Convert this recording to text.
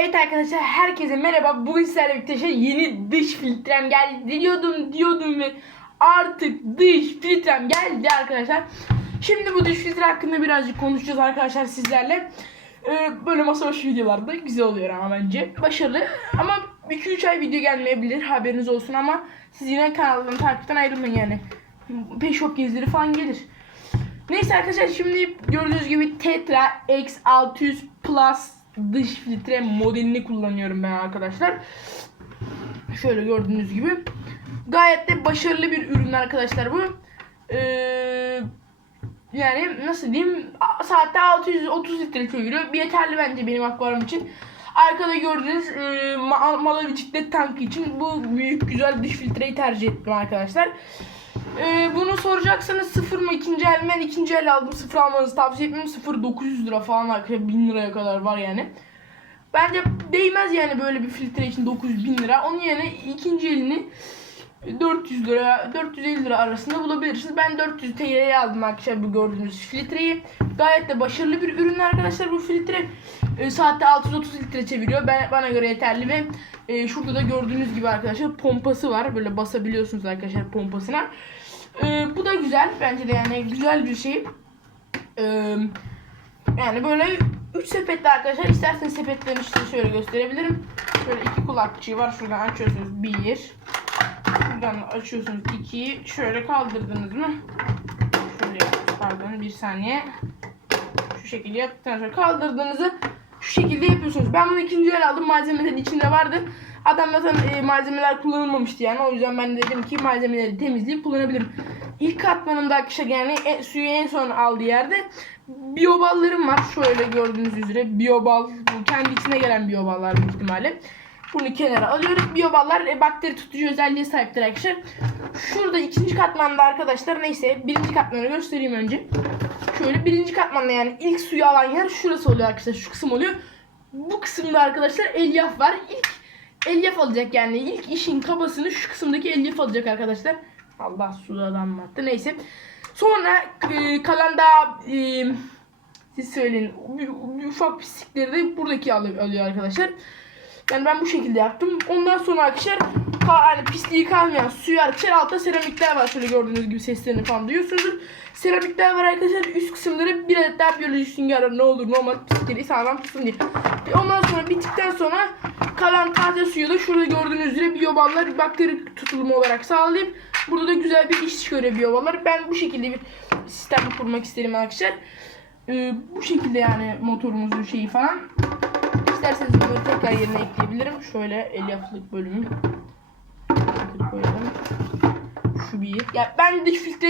Evet arkadaşlar herkese merhaba. Bugün sizlerle birlikte şey, yeni dış filtrem geldi diyordum diyordum ve artık dış filtrem geldi arkadaşlar. Şimdi bu dış filtre hakkında birazcık konuşacağız arkadaşlar sizlerle. Ee, böyle masa başı videolarda güzel oluyor ama bence. Başarılı ama 2-3 ay video gelmeyebilir haberiniz olsun ama siz yine kanaldan takipten ayrılmayın yani. Peşop gezileri falan gelir. Neyse arkadaşlar şimdi gördüğünüz gibi Tetra X600 Plus dış filtre modelini kullanıyorum ben arkadaşlar. Şöyle gördüğünüz gibi. Gayet de başarılı bir ürün arkadaşlar bu. Ee, yani nasıl diyeyim saatte 630 litre çeviriyor. Bir yeterli bence benim akvaryum için. Arkada gördüğünüz e, ma- Malawi ciklet tankı için bu büyük güzel dış filtreyi tercih ettim arkadaşlar. Ee, bunu soracaksanız sıfır mı ikinci el? Ben ikinci el aldım. Sıfır almanızı tavsiye etmiyorum. Sıfır 900 lira falan arkadaşlar. 1000 liraya kadar var yani. Bence değmez yani böyle bir filtre için 900 bin lira. Onun yerine ikinci elini 400 lira 450 lira arasında bulabilirsiniz. Ben 400 TL'ye aldım arkadaşlar bu gördüğünüz filtreyi. Gayet de başarılı bir ürün arkadaşlar bu filtre. E, saatte 630 litre çeviriyor. Ben bana göre yeterli ve e, şurada da gördüğünüz gibi arkadaşlar pompası var. Böyle basabiliyorsunuz arkadaşlar pompasına. E, bu da güzel. Bence de yani güzel bir şey. E, yani böyle 3 sepetli arkadaşlar. İsterseniz sepetlerini işte şöyle gösterebilirim. Şöyle iki kulakçığı var. Şuradan açıyorsunuz. Bir. Şuradan açıyorsunuz. iki. Şöyle kaldırdınız mı? Şöyle pardon bir saniye. Şu şekilde yaptıktan sonra kaldırdığınızı şu şekilde yapıyorsunuz. Ben bunu ikinci el aldım. Malzemelerin içinde vardı. Adam zaten e, malzemeler kullanılmamıştı yani. O yüzden ben de dedim ki malzemeleri temizleyip kullanabilirim. İlk katmanımda arkadaşlar yani e, suyu en son aldığı yerde biyoballarım var. Şöyle gördüğünüz üzere biyobal. Bu kendi içine gelen biyoballar büyük ihtimalle. Bunu kenara alıyorum. Biyoballar e, bakteri tutucu özelliğe sahiptir arkadaşlar. Şurada ikinci katmanda arkadaşlar neyse birinci katmanı göstereyim önce. Şöyle birinci katmanda yani ilk suyu alan yer şurası oluyor arkadaşlar. Şu kısım oluyor. Bu kısımda arkadaşlar elyaf var. İlk elyaf alacak yani. ilk işin kabasını şu kısımdaki elyaf alacak arkadaşlar. Allah suda damlattı. Neyse. Sonra e, kalan daha e, siz söyleyin. Ufak pislikleri de buradaki alıyor arkadaşlar. Yani ben bu şekilde yaptım. Ondan sonra arkadaşlar ka- yani pisliği kalmayan suyu arkadaşlar altta seramikler var. Şöyle gördüğünüz gibi seslerini falan duyuyorsunuz. Seramikler var arkadaşlar. Üst kısımları bir adet daha biyolojik sünger var. Ne olur ne olmaz pislikleri sağlam tutsun diye. Ondan sonra bittikten sonra kalan taze suyu da şurada gördüğünüz üzere biyoballar bakteri tutulumu olarak sağlayıp burada da güzel bir iş çıkarıyor biyoballar. Ben bu şekilde bir sistem kurmak isterim arkadaşlar. Ee, bu şekilde yani motorumuzun şeyi falan. İsterseniz bunu tekrar yerine ekleyebilirim. Şöyle elyaflık bölümü. Şu bir. Ya ben dış filtre